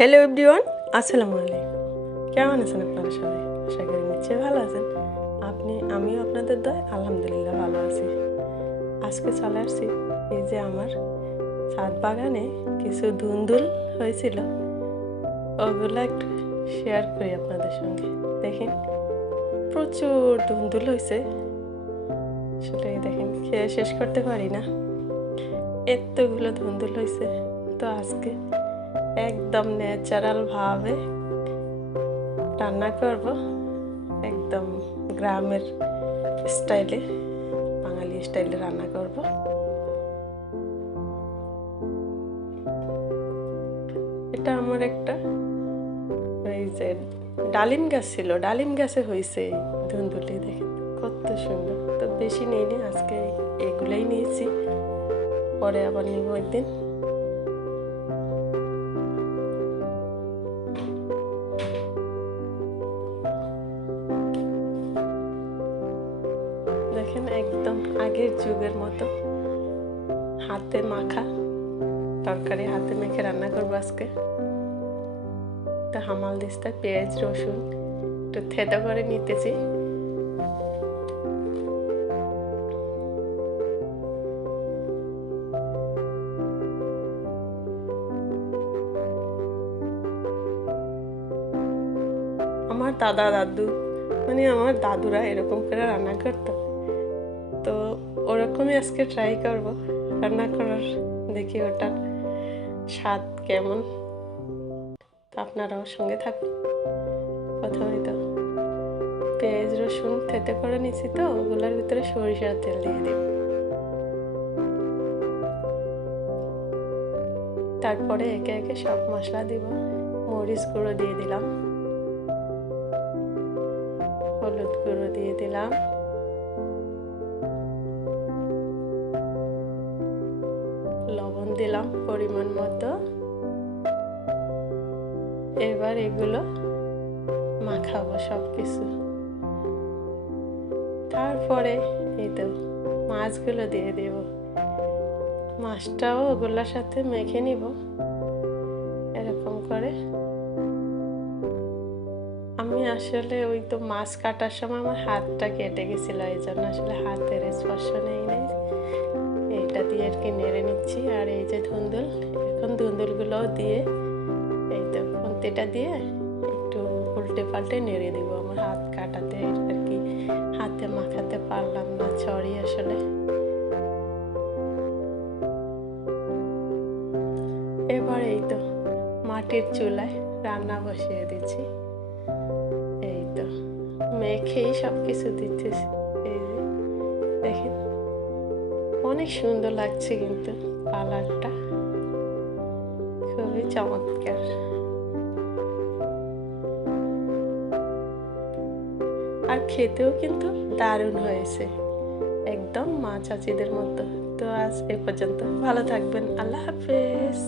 Hello everyone, আসসালামু আলাইকুম। কেমন আছেন আপনারা সবাই? আশা করি নিশ্চয়ই ভালো আছেন। আমিও আপনাদের দয় আলহামদুলিল্লাহ ভালো আছি। আজকে চলে আসছি এই যে আমার ছাদ বাগানে কিছু ধুন্দুল হয়েছিল, ওগুলো একটু শেয়ার করি আপনাদের সঙ্গে। দেখেন প্রচুর ধুন্দুল হয়েছে, সেটাই দেখেন খেয়ে শেষ করতে পারি না, এতগুলো ধুন্দুল হয়েছে। তো আজকে একদম ন্যাচারাল ভাবে রান্না করব, একদম গ্রামের স্টাইলে, বাঙালি স্টাইলে রান্না করব। এটা আমার একটা এই যে ডালিম গাছ ছিল, ডালিম গাছে হয়েছে এই ধুন্দুলি। দেখেন কত সুন্দর। তো বেশি নিইনি, আজকে এগুলাই নিয়েছি, পরে আবার নিব একদিন। দেখেন একদম আগের যুগের মতো হাতে মাখা তরকারি, হাতে মেখে রান্না করবো আজকে। একটা হামাল দিস্তা পেঁয়াজ রসুন একটু থেতো করে নিতেছি। আমার দাদা দাদু আমার দাদুরা এরকম করে রান্না করতো, তো ওরকমই আজকে ট্রাই করব রান্না করার, দেখি ওটার স্বাদ কেমন। তো আপনারাও সঙ্গে থাকুন। প্রথমে তো পেঁয়াজ রসুন থেতে করে নিছি, তো ওগুলোর ভিতরে সরিষার তেল দিয়ে দিব। তারপরে একে একে সব মশলা দিব। মরিচ গুঁড়ো দিয়ে দিলাম, হলুদ গুঁড়ো দিয়ে দিলাম, লবণ দিলাম পরিমাণ মতো। এবার এগুলো মাখাবো সব কিছু। তারপরে এই তো মাছগুলো দিয়ে দেব, মাছটাও ওগুলোর সাথে মেখে নিব এরকম করে। আমি আসলে ওই তো মাছ কাটার সময় আমার হাতটা কেটে গেছিল, এই জন্য আসলে হাতের স্পর্শ নেই নাই, এইটা দিয়ে আর কি নেড়ে নিচ্ছি। আর এই যে ধুন্দুল, এখন ধুন্দুলগুলোও দিয়ে এই তো খুন্তিটা দিয়ে একটু উল্টে পাল্টে নেড়ে দিব। আমার হাত কাটাতে আর কি হাতে মাখাতে পারলাম না, সরি আসলে। এবার এই তো মাটির চুলায় রান্না বসিয়ে দিচ্ছি। এই তো মেখেই সব কিছু দিতেছি। এই যে দেখেন অনেক সুন্দর লাগছে, কিন্তু কালারটা খুবই চমৎকার। আর খেতেও কিন্তু দারুণ হয়েছে, একদম মা চাচিদের মতো। তো আজ এ পর্যন্ত, ভালো থাকবেন, আল্লাহ হাফেজ।